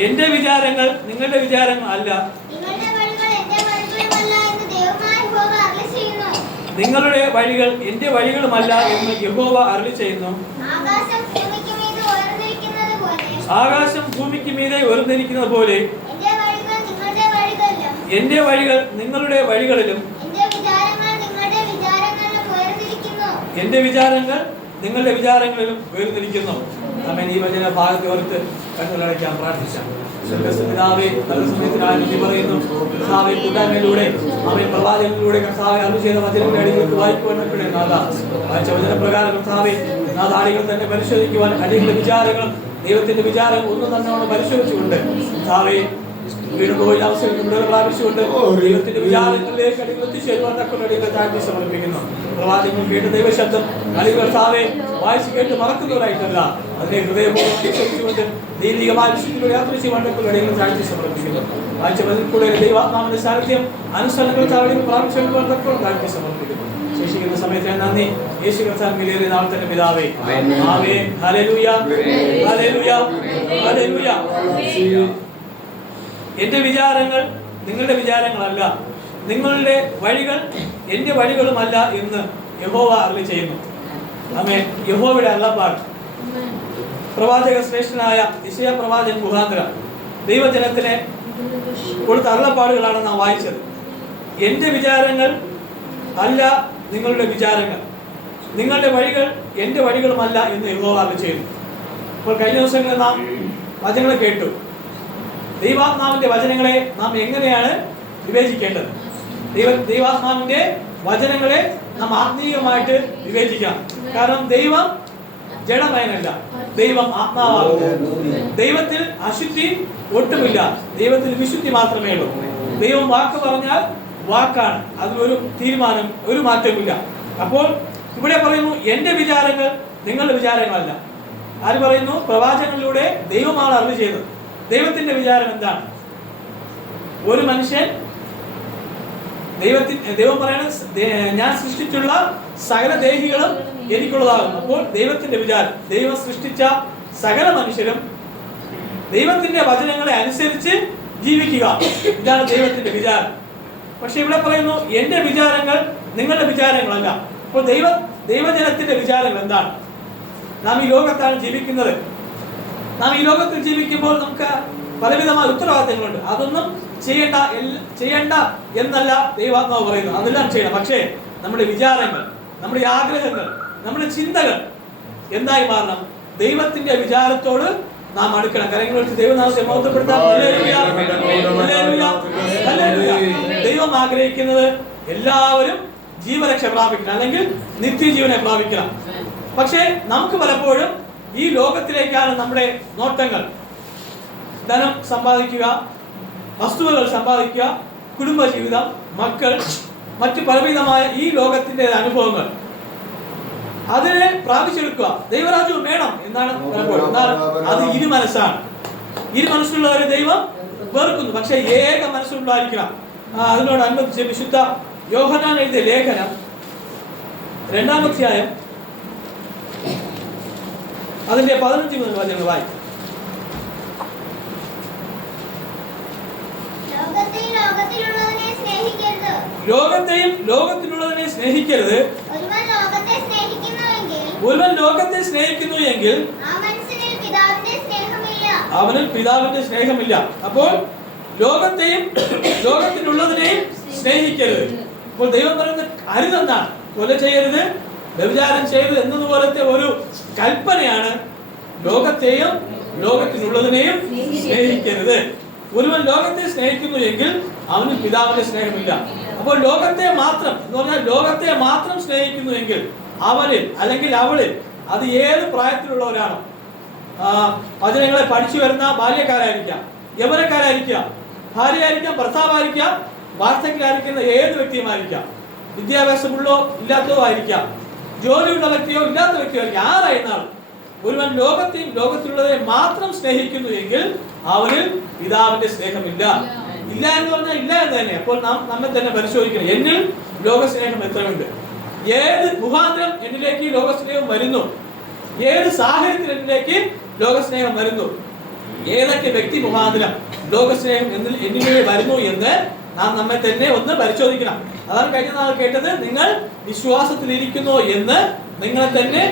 എന്റെ വിചാരങ്ങൾ നിങ്ങളുടെ വിചാരങ്ങൾ അല്ല. നിങ്ങളുടെ വഴികൾ എന്റെ വഴികളുമല്ല എന്ന് യഹോവ അറിവ് അരുളി ചെയ്യുന്നു. ആകാശം ഭൂമിക്ക് മീതെ ഉയർന്നിരിക്കുന്നത് പോലെ വഴികൾ നിങ്ങളുടെ വഴികളിലും എന്റെ വഴികൾ നിങ്ങളുടെ വഴികളിലും എന്റെ വിചാരങ്ങൾ നിങ്ങളുടെ വിചാരങ്ങളിലും ഉയർന്നിരിക്കുന്നു. അമ്മൻ ഈ വചന ഭാഗത്തെ ഓർത്ത് കണ്ണുകളടയ്ക്കാൻ നല്ല പറയുന്നു. കർത്താവെ വായിച്ച വചനപ്രകാരം തന്നെ പരിശോധിക്കുവാൻ അടികളുടെ വിചാരങ്ങളും ദൈവത്തിന്റെ വിചാരം ഒന്നും തന്നെ പരിശോധിച്ചുകൊണ്ട് വീടുപോയി അവസരം പ്രാപിച്ചുകൊണ്ട് ദൈവത്തിന്റെ വിചാരങ്ങളിലേക്ക് അടികൾ എത്തിച്ചേരുവാൻ താഴ്ത്തി സമർപ്പിക്കുന്നു. പ്രവാചകൻ കേട്ട ദൈവശബ്ദം അടികൾ കർത്താവെ വായിച്ചു കേട്ട് മറക്കുന്നവരായിട്ടല്ല. അതിനെ ഹൃദയപൂർവം അനുസരിച്ചുകൊണ്ട് ദൈവികമായ വിശുദ്ധിയുടെ യാത്ര ചെയ്യുവാൻ തക്കൊണ്ട് അടികളെ താഴ്ത്തി സമർപ്പിക്കുന്നു. വായിച്ച കൂടെ ദൈവാത്മാവിന്റെ സാന്നിധ്യം താഴെ പ്രാപിച്ചെടുക്കുവാൻ തക്കൊണ്ട് താഴ്ത്തി സമർപ്പിക്കുന്നു. ശേഷിക്കുന്ന സമയത്ത് ഞാൻ നന്ദി. യേശു കർത്താവിലേറെ നാൾ തന്നെ പിതാവേ. ആമേ ഹല്ലേലൂയ. ഹല്ലേലൂയ. ഹല്ലേലൂയ. എന്റെ വിചാരങ്ങൾ നിങ്ങളുടെ വിചാരങ്ങളല്ല. നിങ്ങളുടെ വഴികൾ എന്റെ വഴികളുമല്ല എന്ന് യഹോവ അറിവ് ചെയ്യുന്നു. ആമേ യഹോവയുടെ അള്ളപ്പാട് പ്രവാചക ശ്രേഷ്ഠനായ വിഷയ പ്രവാചകൻ മുഖാന്തരം ദൈവജനത്തിന് കൊടുത്ത അള്ളപ്പാടുകളാണ് നാം വായിച്ചത്. എന്റെ വിചാരങ്ങൾ അല്ല നിങ്ങളുടെ വിചാരങ്ങൾ. നിങ്ങളുടെ വഴികൾ എന്റെ വഴികളുമല്ല എന്ന് യഹോവ അറിവ് ചെയ്യുന്നു. അപ്പോൾ കഴിഞ്ഞ ദിവസങ്ങളിൽ നാം വചനങ്ങൾ കേട്ടു. ദൈവാത്മാവിന്റെ വചനങ്ങളെ നാം എങ്ങനെയാണ് വിവേചിക്കേണ്ടത്? ദൈവ ദൈവാത്മാവിന്റെ വചനങ്ങളെ നാം ആത്മീയമായിട്ട് വിവേചിക്കണം. കാരണം ദൈവം ജഡമയനല്ല. ദൈവം ആത്മാവാകുന്നു ദൈവത്തിൽ അശുദ്ധി ഒട്ടുമില്ല. ദൈവത്തിൽ വിശുദ്ധി മാത്രമേ ഉള്ളൂ. ദൈവം വാക്ക് പറഞ്ഞാൽ വാക്കാണ്. അതിലൊരു തീരുമാനം ഒരു മാറ്റമില്ല അപ്പോൾ ഇവിടെ പറയുന്നു എന്റെ വിചാരങ്ങൾ നിങ്ങളുടെ വിചാരങ്ങളല്ല. ആര് പറയുന്നു? പ്രവാചകങ്ങളിലൂടെ ദൈവമാണ് അറിവ് ചെയ്തത്. ദൈവത്തിന്റെ വിചാരം എന്താണ്? ഒരു മനുഷ്യൻ ദൈവത്തിന് ദൈവം പറയണ ഞാൻ സൃഷ്ടിച്ചുള്ള സകല ദേഹികളും എനിക്കുള്ളതാകുന്നു. അപ്പോൾ ദൈവത്തിന്റെ വിചാരം ദൈവം സൃഷ്ടിച്ച സകല മനുഷ്യരും ദൈവത്തിന്റെ വചനങ്ങളെ അനുസരിച്ച് ജീവിക്കുക. ഇതാണ് ദൈവത്തിന്റെ വിചാരം. പക്ഷെ ഇവിടെ പറയുന്നു എന്റെ വിചാരങ്ങൾ നിങ്ങളുടെ വിചാരങ്ങളല്ല. അപ്പോൾ ദൈവ ദൈവജനത്തിന്റെ വിചാരങ്ങൾ എന്താണ്? നാം ഈ ലോകത്താണ് ജീവിക്കുന്നത്. നാം ഈ ലോകത്തിൽ ജീവിക്കുമ്പോൾ നമുക്ക് പലവിധമായ ഉത്തരവാദിത്തങ്ങളുണ്ട്. അതൊന്നും ചെയ്യേണ്ട ചെയ്യേണ്ട എന്നല്ല ദൈവാത്മാവ് പറയുന്നു അതെല്ലാം ചെയ്യണം. പക്ഷേ നമ്മുടെ വിചാരങ്ങൾ നമ്മുടെ ആഗ്രഹങ്ങൾ നമ്മുടെ ചിന്തകൾ എന്തായി മാറണം? ദൈവത്തിന്റെ വിചാരത്തോട് നാം അടുക്കണം. കരങ്ങൾ വെച്ച് മഹത്വപ്പെടുത്താം. ദൈവം ആഗ്രഹിക്കുന്നത് എല്ലാവരും ജീവരക്ഷ പ്രാപിക്കണം. അല്ലെങ്കിൽ നിത്യജീവനെ പ്രാപിക്കണം. പക്ഷേ നമുക്ക് പലപ്പോഴും ഈ ലോകത്തിലേക്കാണ് നമ്മുടെ നോട്ടങ്ങൾ. ധനം സമ്പാദിക്കുക വസ്തുവകൾ സമ്പാദിക്കുക കുടുംബജീവിതം മക്കൾ മറ്റ് പലവിധമായ ഈ ലോകത്തിന്റെ അനുഭവങ്ങൾ. അതിനെ പ്രാപിച്ചെടുക്കുക. ദൈവരാജ്യവും വേണം എന്നാണ് അത് ഇരു മനസ്സാണ് ഇരു മനസ്സുള്ളവരെ ദൈവം വെറുക്കുന്നു. പക്ഷേ ഏക മനസ്സുണ്ടായിരിക്കണം. അതിനോട് അതിനോടനുബന്ധിച്ച് വിശുദ്ധ യോഹനാൻ എഴുതിയ ലേഖനം രണ്ടാമധ്യായം അതിന്റെ പതിനഞ്ച് മുതൽ വചനങ്ങൾ വായിക്കും. ലോകത്തെയും ലോകത്തിലുള്ളതിനെ സ്നേഹിക്കരുത്. ഒരുവൻ ലോകത്തെ സ്നേഹിക്കുന്നു എങ്കിൽ അവന് പിതാവിന്റെ സ്നേഹമില്ല. അവനിൽ പിതാവിന്റെ സ്നേഹമില്ല. അപ്പോൾ ലോകത്തെയും ലോകത്തിലുള്ളതിനെയും സ്നേഹിക്കരുത്. അപ്പോൾ ദൈവം പറയുന്നത് അരുതെന്നാണ് കൊല ചെയ്യരുത് വ്യഭിചാരം ചെയ്യരുത് എന്നതുപോലത്തെ ഒരു കൽപ്പനയാണ് ലോകത്തെയും ലോകത്തിനുള്ളതിനെയും സ്നേഹിക്കരുത് ഒരുവൻ ലോകത്തെ സ്നേഹിക്കുന്നു എങ്കിൽ അവന് പിതാവിന്റെ സ്നേഹമില്ല. അപ്പോൾ ലോകത്തെ മാത്രം എന്ന് പറഞ്ഞാൽ ലോകത്തെ മാത്രം സ്നേഹിക്കുന്നു എങ്കിൽ അവനിൽ അല്ലെങ്കിൽ അവളിൽ അത് ഏത് പ്രായത്തിലുള്ളവരാണോ? വചനങ്ങളെ പഠിച്ചു വരുന്ന ബാല്യക്കാരായിരിക്കാം യവനക്കാരായിരിക്കാം ഭാര്യയായിരിക്കാം ഭർത്താവായിരിക്കാം വാർത്തക്കാരിക്കുന്ന ഏത് വ്യക്തിയുമായിരിക്കാം? വിദ്യാഭ്യാസമുള്ളോ ഇല്ലാത്തതോ ആയിരിക്കാം. ജോലിയുള്ള വ്യക്തിയോ ഇല്ലാത്ത വ്യക്തിയോ ആരായിരുന്നാലും ഒരുവൻ ലോകത്തെയും ലോകത്തിലുള്ളതെ മാത്രം സ്നേഹിക്കുന്നു എങ്കിൽ അവനിൽ പിതാവിന്റെ സ്നേഹമില്ല. ഇല്ല എന്ന് പറഞ്ഞാൽ ഇല്ല എന്ന് തന്നെ. അപ്പോൾ നാം നമ്മെ തന്നെ പരിശോധിക്കണം. എന്നിൽ ലോകസ്നേഹം എത്രയുണ്ട്? ഏത് മുഖാന്തരം എന്നിലേക്ക് ലോക ലോകസ്നേഹം വരുന്നു? ഏത് സാഹചര്യത്തിൽ എന്നിലേക്ക് ലോകസ്നേഹം വരുന്നു? ഏതൊക്കെ വ്യക്തി മുഖാന്തരം ലോകസ്നേഹം എന്നിൽ എന്നിവയെ വരുന്നു എന്ന് നാം നമ്മെ തന്നെ ഒന്ന് പരിശോധിക്കണം. അതാണ് കഴിഞ്ഞ നാൾ കേട്ടത് നിങ്ങൾ വിശ്വാസത്തിലിരിക്കുന്നു എന്ന് നിങ്ങളെ തന്നെ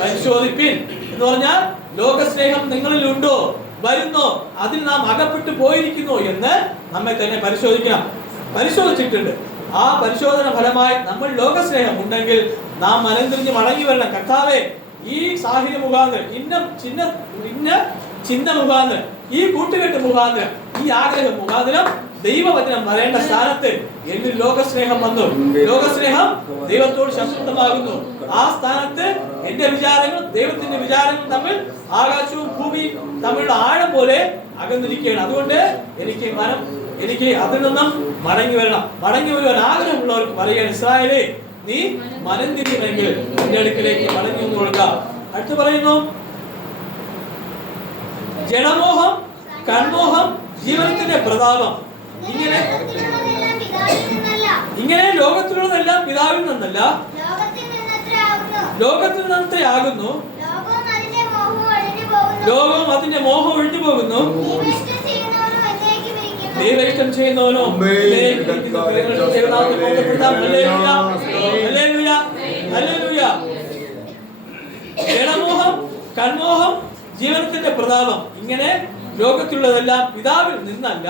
പരിശോധിപ്പിൻ. എന്ന് പറഞ്ഞാൽ ലോകസ്നേഹം നിങ്ങളിലുണ്ടോ? വരുന്നോ? അതിൽ നാം അകപ്പെട്ടു പോയിരിക്കുന്നു എന്ന് നമ്മെ തന്നെ പരിശോധിക്കണം. പരിശോധിച്ചിട്ടുണ്ട്. ആ പരിശോധന ഫലമായി നമ്മൾ ലോകസ്നേഹം ഉണ്ടെങ്കിൽ നാം മനംതിരിഞ്ഞ് മടങ്ങി വരണം. കർത്താവേ ഈ സാഹചര്യ മുഖാന്തരം ഇന്ന ചിഹ്ന ഇന്ന ചിന്ത മുഖാന്തരം ഈ കൂട്ടുകെട്ട് മുഖാന്തരം ഈ ആഗ്രഹം മുഖാന്തരം ദൈവവചനം വരേണ്ട സ്ഥാനത്ത് എന്നിൽ ലോകസ്നേഹം വന്നു. ലോകസ്നേഹം ദൈവത്തോട് ശത്രുതമാകുന്നു ആ സ്ഥാനത്ത് എന്റെ വിചാരങ്ങൾ ദൈവത്തിന്റെ വിചാരങ്ങൾ തമ്മിൽ ആകാശവും ഭൂമി തമ്മിലുള്ള ആഴം പോലെ അകന്നിരിക്കുകയാണ്. അതുകൊണ്ട് എനിക്ക് മനം എനിക്ക് അതിൽ നിന്നും മടങ്ങി വരണം. മടങ്ങി വരുവാൻ ആഗ്രഹമുള്ളവർക്ക് പറയുകയാണ് ഇസ്രായേലേ നീ മനം തിരിയുമെങ്കിൽ എന്റെ അടുക്കിലേക്ക് മടങ്ങി വന്നു കൊടുക്കാം. അടുത്ത് പറയുന്നു ജനമോഹം കൺമോഹം ജീവനത്തിന്റെ പ്രതാപം ഇങ്ങനെ ലോകത്തിലുള്ളതെല്ലാം പിതാവിൽ നിന്നല്ല ഇങ്ങനെ ലോകത്തിലുള്ളതെല്ലാം പിതാവിൽ നിന്നല്ല ലോകത്തിൽ നിന്നത്രയാകുന്നു ലോകവും അതിന്റെ മോഹം ഒഴിഞ്ഞു പോകുന്നു ദൈവം ചെയ്യുന്നവനും എന്നേക്കും ഇരിക്കുന്നു ദൈവയിഷ്ടം ചെയ്യുന്നവനോ എന്നേക്കും ഇരിക്കുന്നു. ദൈവനാമത്തെ മഹത്വപ്പെടുത്താം. ഹല്ലേലൂയ. ഹല്ലേലൂയ. ഹല്ലേലൂയ. ജഡമോഹം കൺമോഹം ജീവനത്തിന്റെ പ്രതാപം ഇങ്ങനെ ലോകത്തിലുള്ളതെല്ലാം പിതാവിൽ നിന്നല്ല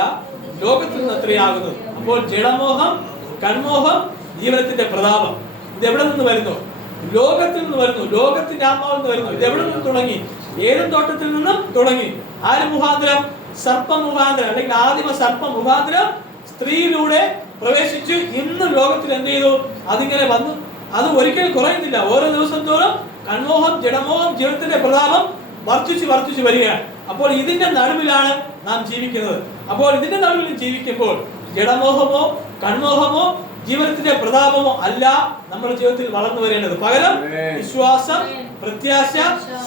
ലോകത്തിൽ നിന്ന് എത്രയാകുന്നു അപ്പോൾ ജഡമോഹം കൺമോഹം ജീവനത്തിന്റെ പ്രതാപം. ഇത് എവിടെ നിന്ന് വരുന്നു? ലോകത്തിൽ നിന്ന് വരുന്നു. ലോകത്തിന്റെ ആത്മാവിൽ നിന്ന് വരുന്നു. ഇത് എവിടെ നിന്ന് തുടങ്ങി? ഏതും തോട്ടത്തിൽ നിന്നും തുടങ്ങി. ആര് മുഖാന്തരം? സർപ്പം മുഖാന്തരം. അല്ലെങ്കിൽ ആദിമ സർപ്പം മുഖാന്തരം സ്ത്രീയിലൂടെ പ്രവേശിച്ച് ഇന്ന് ലോകത്തിൽ എന്ത് ചെയ്തു? അതിങ്ങനെ വന്നു. അത് ഒരിക്കലും കുറയുന്നില്ല. ഓരോ ദിവസം തോറും കൺമോഹം ജഡമോഹം ജീവിതത്തിന്റെ പ്രതാപം വർദ്ധിച്ചു വർദ്ധിച്ചു വരികയാണ്. അപ്പോൾ ഇതിന്റെ നടുവിലാണ് നാം ജീവിക്കുന്നത്. അപ്പോൾ ഇതിന്റെ നടുവിൽ ജീവിക്കുമ്പോൾ ജഡമോഹമോ കൺമോഹമോ ജീവിതത്തിന്റെ പ്രതാപമോ അല്ല നമ്മുടെ ജീവിതത്തിൽ വളർന്നു വരേണ്ടത്. പകരം വിശ്വാസം പ്രത്യാശ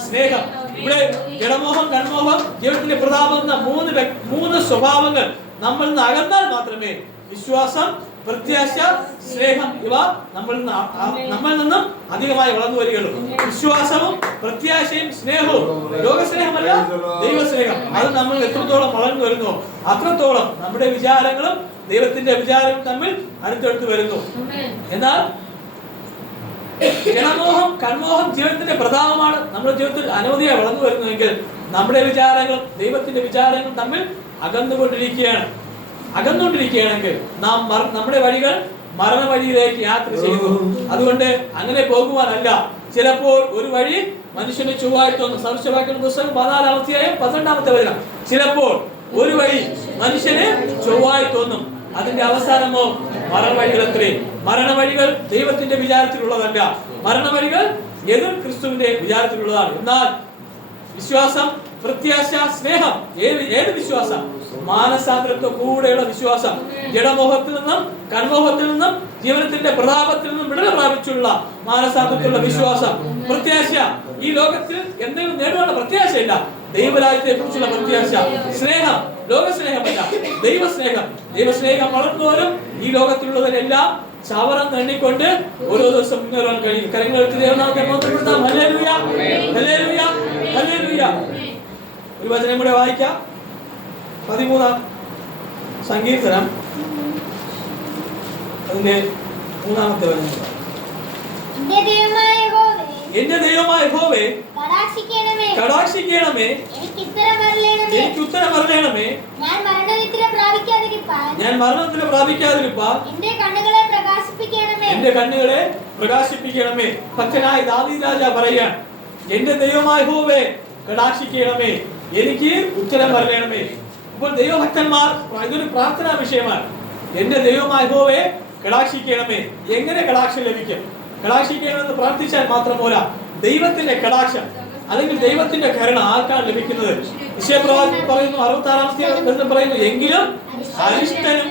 സ്നേഹം. ഇവിടെ ജഡമോഹം കൺമോഹം ജീവിതത്തിന്റെ പ്രതാപം എന്ന മൂന്ന് മൂന്ന് സ്വഭാവങ്ങൾ നമ്മൾ നിന്ന് അകന്നാൽ മാത്രമേ വിശ്വാസം പ്രത്യാശ സ്നേഹം ഇവ നമ്മൾ നമ്മളിൽ നിന്നും അധികമായി വളർന്നു വരികയുള്ളൂ. വിശ്വാസവും പ്രത്യാശയും സ്നേഹവും ലോകസ്നേഹമല്ല ദൈവസ്നേഹം. അത് നമ്മൾ എത്രത്തോളം വളർന്നു വരുന്നു അത്രത്തോളം നമ്മുടെ വിചാരങ്ങളും ദൈവത്തിന്റെ വിചാരവും തമ്മിൽ അടുത്തടുത്ത് വരുന്നു. എന്നാൽ ജനമോഹം കൺമോഹം ജീവിതത്തിന്റെ പ്രധാനമാണ് നമ്മുടെ ജീവിതത്തിൽ അനവധിയായി വളർന്നു വരുന്നുവെങ്കിൽ നമ്മുടെ വിചാരങ്ങളും ദൈവത്തിന്റെ വിചാരങ്ങളും തമ്മിൽ അകന്നുകൊണ്ടിരിക്കുകയാണ്. അകന്നുകൊണ്ടിരിക്കുകയാണെങ്കിൽ നാം നമ്മുടെ വഴികൾ മരണ വഴിയിലേക്ക് യാത്ര ചെയ്യുന്നു. അതുകൊണ്ട് അങ്ങനെ പോകുവാനല്ല. ചിലപ്പോൾ ഒരു വഴി മനുഷ്യന് ചൊവ്വായി തോന്നും സർവശവാക്യം പുസ്തകം പതിനാലാമത്തെയായും പന്ത്രണ്ടാമത്തെ വചനം. ചിലപ്പോൾ ഒരു വഴി മനുഷ്യന് ചൊവ്വായി തോന്നും അതിന്റെ അവസാനമോ മരണവഴികളത്രേ. മരണവഴികൾ ദൈവത്തിന്റെ വിചാരത്തിലുള്ളതല്ല. മരണവഴികൾ എതിർ ക്രിസ്തുവിന്റെ വിചാരത്തിലുള്ളതാണ്. എന്നാൽ വിശ്വാസം പ്രത്യാശ സ്നേഹം ഏത് ഏത് വിശ്വാസം? മാനസാന്തരത്വ കൂടെയുള്ള വിശ്വാസം. ജഡമോഹത്തിൽ നിന്നും കൺമോഹത്തിൽ നിന്നും ജീവനത്തിന്റെ പ്രതാപത്തിൽ നിന്നും വിടുതൽ പ്രാപിച്ചുള്ള മാനസാന്തരത്തിലുള്ള വിശ്വാസം. പ്രത്യാശ. ഈ ലോകത്തിൽ എന്തെങ്കിലും നേടുവാനുള്ള പ്രത്യാശയില്ല. ദൈവരാജ്യത്തെ കുറിച്ചുള്ള പ്രത്യാശ. സ്നേഹം. ലോകസ്നേഹമല്ല. ദൈവസ്നേഹം. ദൈവസ്നേഹം വളർന്നവരും ഈ ലോകത്തിലുള്ളവരെല്ലാം ചവറം തണ്ണിക്കൊണ്ട് ഓരോ ദിവസം മുന്നേറാൻ കഴിയും. കരങ്ങൾക്ക് ദേവനാമത്തെ ഒരു വചനം കൂടെ വായിക്കാം. പതിമൂന്നാം സങ്കീർത്തനം. അതിന്റെ മൂന്നാമത്തെ വചനം. എന്റെ ദൈവമായ ഹോവേ കടാക്ഷിക്കണമേ. എനിക്ക് ഉത്തരം വരലേണമേ. ഞാൻ മരണത്തിന് പ്രാപിക്കാതിരിപ്പാൻ. എന്റെ കണ്ണുകളെ പ്രകാശിപ്പിക്കണമേ. ഭക്തനായ ദാവീദ് രാജ പറയാൻ എന്റെ ദൈവമായ ഹോവേ കടാക്ഷിക്കണമേ. എനിക്ക് ഉത്തരം പറയണമേ അപ്പോൾ ദൈവഭക്തന്മാർ ഇതൊരു പ്രാർത്ഥനാ വിഷയമാണ്. എന്റെ ദൈവമായ ഹോവേ കടാക്ഷിക്കണമേ. എങ്ങനെ കടാക്ഷം ലഭിക്കും? കടാക്ഷിക്കണമെന്ന് പ്രാർത്ഥിച്ചാൽ മാത്രം പോരാ. ദൈവത്തിന്റെ കടാക്ഷം അല്ലെങ്കിൽ ദൈവത്തിന്റെ കരുണ ആർക്കാണ് ലഭിക്കുന്നത്? വിഷയപ്രവാചകൻ പറയുന്നു അറുപത്തി ആറാമത്തെ പറയുന്നു എങ്കിലും അരിഷ്ടനും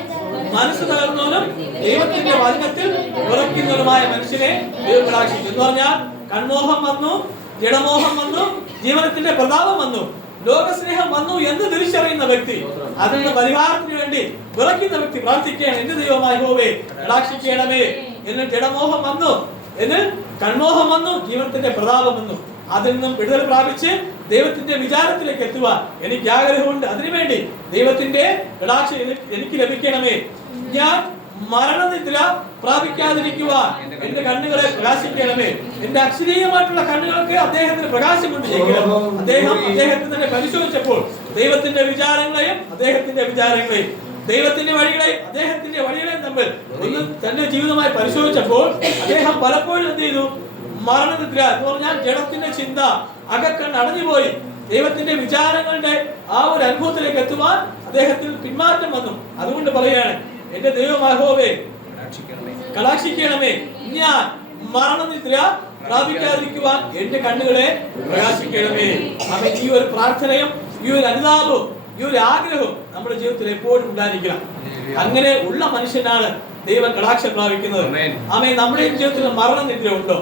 മനസ്സ് തകർന്നവനും ദൈവത്തിന്റെ വചനത്തിൽ ഉറയ്ക്കുന്നവരുമായ മനുഷ്യനെ ദൈവം കടാക്ഷിക്കും. എന്ന് പറഞ്ഞാൽ കൺമോഹം വന്നു ജഡമോഹം വന്നു ജീവനത്തിന്റെ പ്രതാപം വന്നു. ലോകസ്നേഹം വന്നു എന്ന് തിരിച്ചറിയുന്ന വ്യക്തി അതിന്റെ പരിഹാരത്തിന് വേണ്ടി വിളക്കുന്ന വ്യക്തി പ്രാർത്ഥിക്കുകയാണ്. എന്റെ ദൈവമായി ഹോവേ കടാക്ഷിക്കണമേ. എന്ന് ജഡമോഹം വന്നു. എന്ന് കൺമോഹം വന്നു. ജീവനത്തിന്റെ പ്രതാപം വന്നു. അതിൽ നിന്നും വിടുതൽ പ്രാപിച്ച് ദൈവത്തിന്റെ വിചാരത്തിലേക്ക് എത്തുവാൻ എനിക്ക് ആഗ്രഹമുണ്ട്. അതിനുവേണ്ടി ദൈവത്തിന്റെ കടാക്ഷ എനിക്ക് ലഭിക്കണമേ. ഞാൻ മരണനിദ്ര പ്രാപിക്കാതിരിക്കുവാൻ എന്റെ കണ്ണുകളെ പ്രകാശിക്കണമേ. എന്റെ അക്ഷരീയമായിട്ടുള്ള കണ്ണുകൾക്ക് അദ്ദേഹത്തിന് പ്രകാശം കൊണ്ട് ചെയ്യണം അദ്ദേഹം അദ്ദേഹത്തിന് തന്നെ പരിശോധിച്ചപ്പോൾ ദൈവത്തിന്റെ വിചാരങ്ങളെയും അദ്ദേഹത്തിന്റെ വിചാരങ്ങളെയും ദൈവത്തിന്റെ വഴികളെയും അദ്ദേഹത്തിന്റെ വഴികളെയും തമ്മിൽ ഒന്ന് തന്റെ ജീവിതമായി പരിശോധിച്ചപ്പോൾ അദ്ദേഹം പലപ്പോഴും എന്ത് ചെയ്തു? മരണനിദ്ര എന്ന് പറഞ്ഞാൽ ജഡത്തിന്റെ ചിന്ത അകക്കണ്ണ് അടഞ്ഞുപോയി. ദൈവത്തിന്റെ വിചാരങ്ങളുടെ ആ ഒരു അനുഭവത്തിലേക്ക് എത്തുവാൻ അദ്ദേഹത്തിൽ പിന്മാറ്റം വന്നു. അതുകൊണ്ട് പറയാണ് എന്റെ ദൈവമാഹോവേ കടാക്ഷിക്കണമേ. ഞാൻ മരണനിദ്ര പ്രാപിക്കാതിരിക്കുവാൻ എന്റെ കണ്ണുകളെ പ്രകാശിക്കണമേ. അവൻ ഈ ഒരു പ്രാർത്ഥനയും ഈ ഒരു അനുതാപവും ഈ ഒരു ആഗ്രഹവും നമ്മുടെ ജീവിതത്തിൽ എപ്പോഴും ഉണ്ടായിരിക്കണം. അങ്ങനെ ഉള്ള മനുഷ്യനാണ് ദൈവം കടാക്ഷം പ്രാപിക്കുന്നത്. അമ്മ ആമേ നമ്മുടെ ജീവിതത്തിൽ മരണനിദ്ര ഉണ്ടോ?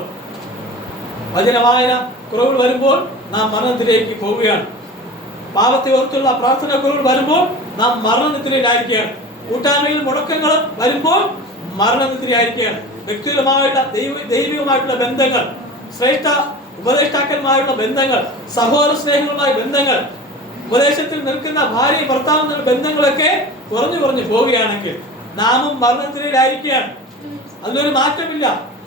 വചന വായന കുറവുകൾ വരുമ്പോൾ നാം മരണത്തിലേക്ക് പോവുകയാണ്. പാപത്തെ ഓർത്തുള്ള പ്രാർത്ഥന കുറവുകൾ വരുമ്പോൾ നാം മരണനിദ്രയിലായിരിക്കുകയാണ്. കൂട്ടായ്മയിൽ മുടക്കങ്ങൾ വരുമ്പോൾ മരണനിദ്രയായിരിക്കുകയാണ് വ്യക്തിപരമായിട്ട് ദൈവ ദൈവികമായിട്ടുള്ള ബന്ധങ്ങൾ ശ്രേഷ്ഠ ഉപദേഷ്ടാക്കന്മാരുടെ ബന്ധങ്ങൾ സഹോദര സ്നേഹങ്ങളുമായ ബന്ധങ്ങൾ ഉപദേശത്തിൽ നിൽക്കുന്ന ഭാര്യ ഭർത്താവ് ബന്ധങ്ങളൊക്കെ കുറഞ്ഞു കുറഞ്ഞു പോവുകയാണെങ്കിൽ നാമും മരണനിദ്രയിലായിരിക്കുകയാണ് അതിലൊരു മാറ്റമില്ല.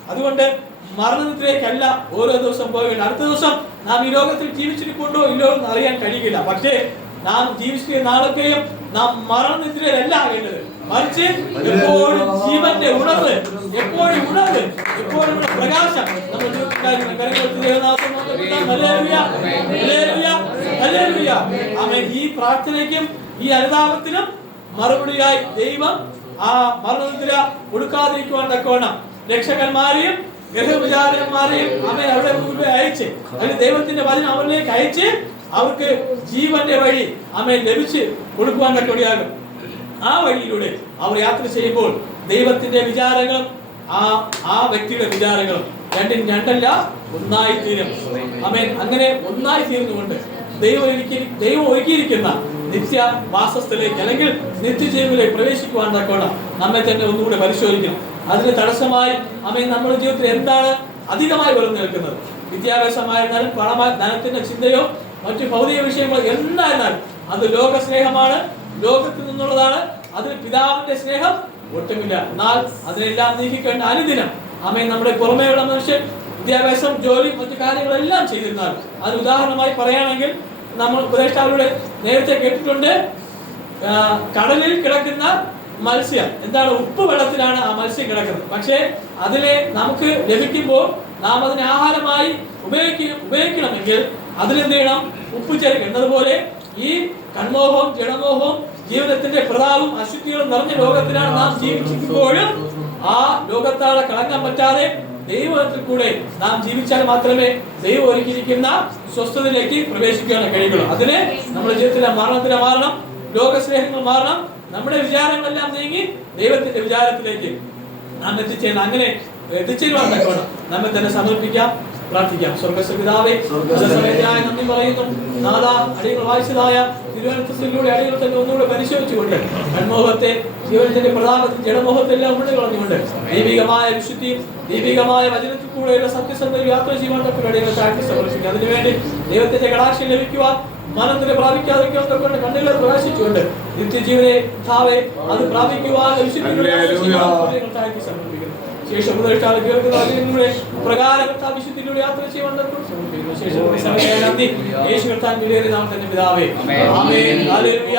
അതുകൊണ്ട് മരണത്തിലേക്കല്ല ഓരോ ദിവസം പോവുകയാണ്. അടുത്ത ദിവസം നാം ഈ ലോകത്തിൽ ജീവിച്ചിരിക്കുന്നുണ്ടോ ഇല്ലോ എന്ന് അറിയാൻ കഴിയില്ല. പക്ഷേ നാം ജീവിച്ചിരിക്കുന്ന നാളൊക്കെയും നാം മരണനിദ്രയിലല്ല ആകേണ്ടത് മറിച്ച് എപ്പോഴും ജീവന്റെ ഉണർവ് എപ്പോഴും ഉണർവ് എപ്പോഴും പ്രകാശം. ആമേൻ. ഈ പ്രാർത്ഥനയ്ക്കും ഈ അനുതാപത്തിനും മറുപടിയായി ദൈവം ആ മരണനിദ്ര കൊടുക്കാതിരിക്കുവാൻ തക്കവണ്ണം രക്ഷകന്മാരെയും ഗൃഹവിചാരകന്മാരെയും അവൻ അവിടെ മുൻപേ അയച്ച് അതിന് ദൈവത്തിന്റെ വചനം അവരിലേക്ക് അയച്ച് അവർക്ക് ജീവന്റെ വഴി അമ്മ ലഭിച്ച് കൊടുക്കുവാൻ പറ്റുകയാകും ആ വഴിയിലൂടെ അവർ യാത്ര ചെയ്യുമ്പോൾ ദൈവത്തിന്റെ വിചാരങ്ങളും ആ ആ വ്യക്തിയുടെ വിചാരങ്ങളും രണ്ടും രണ്ടല്ല ഒന്നായി തീരും. അമേൻ അങ്ങനെ ഒന്നായി തീർന്നുകൊണ്ട് ദൈവം ഒരുക്കി ദൈവം ഒരുക്കിയിരിക്കുന്ന നിത്യ വാസസ്ഥലേക്ക് അല്ലെങ്കിൽ നിത്യജീവിലേക്ക് പ്രവേശിക്കുവാൻ തക്കോണം നമ്മെ തന്നെ ഒന്നുകൂടെ പരിശോധിക്കണം. അതിന് തടസ്സമായി അമേൻ നമ്മുടെ ജീവിതത്തിൽ എന്താണ് അധികമായി വരുന്നു നിൽക്കുന്നത്? വിദ്യാഭ്യാസമായിരുന്നാലും പണമായ ധനത്തിന്റെ ചിന്തയോ മറ്റു ഭൗതിക വിഷയങ്ങളോ എന്തായിരുന്നാലും അത് ലോക സ്നേഹമാണ് ലോകത്തിൽ നിന്നുള്ളതാണ് അതിന് പിതാവിന്റെ സ്നേഹം ഒട്ടുമില്ല. എന്നാൽ അതിനെല്ലാം നീക്കിക്കേണ്ട അനുദിനം. അമ്മ നമ്മുടെ പുറമേയുള്ള മനുഷ്യൻ വിദ്യാഭ്യാസം ജോലി മറ്റു കാര്യങ്ങളെല്ലാം ചെയ്തിരുന്നാൽ. അത് ഉദാഹരണമായി പറയുകയാണെങ്കിൽ നമ്മൾ ഉപദേഷ്ടാവിലൂടെ നേരത്തെ കേട്ടിട്ടുണ്ട് കടലിൽ കിടക്കുന്ന മത്സ്യം. എന്താണ്? ഉപ്പ് വെള്ളത്തിലാണ് ആ മത്സ്യം കിടക്കുന്നത്. പക്ഷേ അതിനെ നമുക്ക് ലഭിക്കുമ്പോൾ നാം അതിനെ ആഹാരമായി ഉപയോഗിക്കുക ഉപയോഗിക്കണമെങ്കിൽ അതിലെന്ത് ചെയ്യണം? ഉപ്പ് ചേർക്കണം എന്നതുപോലെ ഈ കൺമോഹവും ജഡമോഹവും ജീവിതത്തിന്റെ പ്രതാപം അശുദ്ധികളും നിറഞ്ഞ ലോകത്തിലാണ് നാം ജീവിച്ചിരിക്കുമ്പോഴും ആ ലോകത്താളെ കളങ്ങാൻ പറ്റാതെ ദൈവത്തിൽ കൂടെ നാം ജീവിച്ചാൽ മാത്രമേ ദൈവം ഒരുക്കിയിരിക്കുന്ന സ്വസ്ഥതയിലേക്ക് പ്രവേശിക്കാൻ കഴിയുള്ളൂ അതിന് നമ്മുടെ ജീവിതത്തിലെ മരണത്തിലെ മാറണം ലോകസ്നേഹങ്ങൾ മാറണം നമ്മുടെ വിചാരങ്ങളെല്ലാം നീങ്ങി ദൈവത്തിന്റെ വിചാരത്തിലേക്ക് നാം എത്തിച്ചേരുന്ന അങ്ങനെ എത്തിച്ചേരുവാൻ തക്കവണ്ണം നമ്മെ തന്നെ സമർപ്പിക്കാം. പ്രാർത്ഥിക്കാം. സ്വർഗസ്വപിതാവേ സമയത്തിനായി നന്ദി പറയുന്നു. നാദ അടികൾ വായിച്ചതായ തിരുവനന്തപുരത്തിലൂടെ അടികൾ തന്നെ ഒന്നുകൂടെ പരിശോധിച്ചുകൊണ്ട് കൺമോഹത്തെ ജീവനത്തിന്റെ പ്രതാപത്തിൽ ജഡമോഹത്തെല്ലാം ഉള്ളിൽ കളഞ്ഞുകൊണ്ട് ദൈവികമായ വിശുദ്ധിയും ദൈവികമായ വചനത്തിൽ കൂടെയുള്ള സത്യസന്ധ യാത്ര ചെയ്യുവാൻ തക്ക അടികൾ താഴ്ത്തി സമർപ്പിക്കുക അതിനുവേണ്ടി ദൈവത്തിന്റെ കടാക്ഷം ലഭിക്കുവാൻ മനത്തിന് പ്രാപിക്കാതിരിക്കാൻ കൊണ്ട് കണ്ണുകൾ പ്രകാശിച്ചുകൊണ്ട് നിത്യജീവനെ അത് പ്രാപിക്കുവാൻ സമർപ്പിക്കുക ശേഷം ഉപദേഷ്ടാവ് കേൾക്കുന്നവരെ പ്രകാരം കർത്താവ് വിശുദ്ധിയിലൂടെ യാത്ര ചെയ്യുവാൻ ശേഷം യേശു കർത്താൻ വിലയേറിയ നാം തന്നെ പിതാവേ. Amen hallelujah